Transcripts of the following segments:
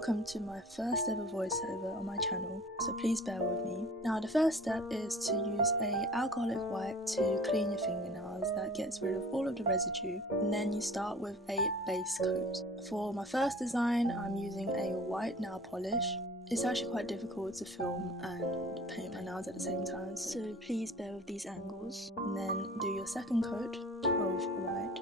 welcome to my first ever voiceover on my channel, so please bear with me. Now the first step is to use a alcoholic white to clean your fingernails. That gets rid of all of the residue, and then you start with a base coat. For my first design I'm using a white nail polish. It's actually quite difficult to film and paint my nails at the same time, so please bear with these angles. And then do your second coat of white.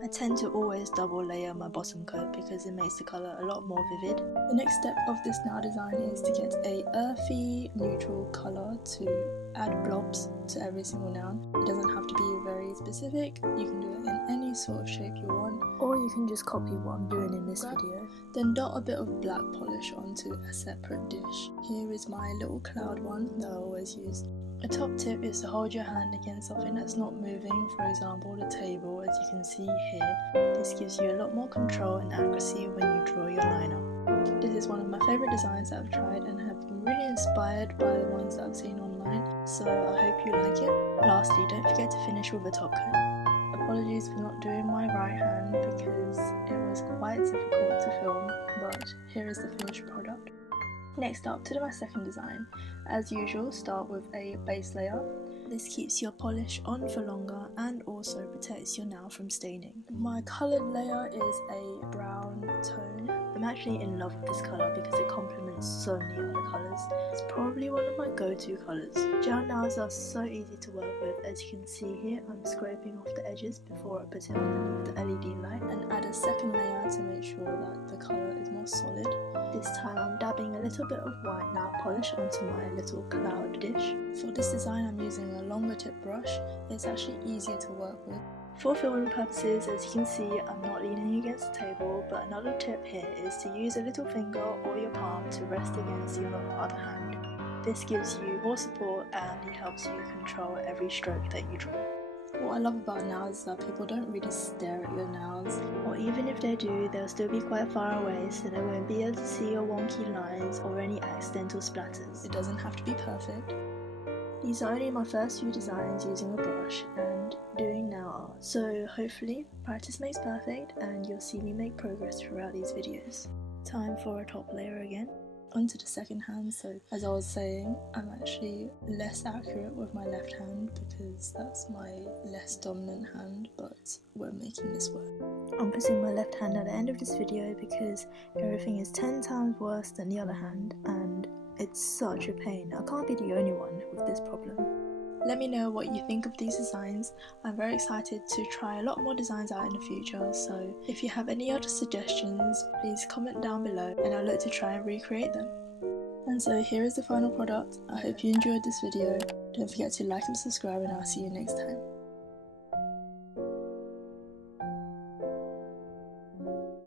I tend to always double layer my bottom coat because it makes the colour a lot more vivid. The next step of this nail design is to get a earthy neutral colour to add blobs to every single nail. It doesn't have to be very specific, you can do it in any sort of shape you want, or you can just copy what I'm doing in this video. Then dot a bit of black polish onto a separate dish. Here is my little cloud one that I always use. A top tip is to hold your hand against something that's not moving, for example the table, as you can see here. This gives you a lot more control and accuracy when you draw your liner. This is one of my favourite designs that I've tried and have been really inspired by the ones that I've seen online, so I hope you like it. Lastly, don't forget to finish with a top coat. Apologies for not doing my right hand because it was quite difficult to film, but here is the finished product. Next up, to do my second design. As usual, start with a base layer. This keeps your polish on for longer and also protects your nail from staining. My coloured layer is a brown tone. I'm actually in love with this colour because it complements so many other colours. It's probably one of my go-to colours. Gel nails are so easy to work with. As you can see here, I'm scraping off the edges before I put it underneath the LED light, and add a second layer to make sure that the colour is more solid. This time I'm dabbing a little bit of white nail polish onto my little cloud dish. For this design I'm using a longer tip brush. It's actually easier to work with. For filming purposes, as you can see, I'm not leaning against the table, but another tip here is to use a little finger or your palm to rest against your other hand. This gives you more support and it helps you control every stroke that you draw. What I love about nails is that people don't really stare at your nails, or even if they do, they'll still be quite far away, so they won't be able to see your wonky lines or any accidental splatters. It doesn't have to be perfect. These are only my first few designs using a brush and doing nail art, so hopefully practice makes perfect and you'll see me make progress throughout these videos. Time for a top layer again. Onto the second hand. So as I was saying, I'm actually less accurate with my left hand because that's my less dominant hand, but we're making this work. I'm putting my left hand at the end of this video because everything is 10 times worse than the other hand and it's such a pain. I can't be the only one with this problem. Let me know what you think of these designs. I'm very excited to try a lot more designs out in the future, so if you have any other suggestions, please comment down below and I'll look to try and recreate them. And so here is the final product. I hope you enjoyed this video. Don't forget to like and subscribe and I'll see you next time.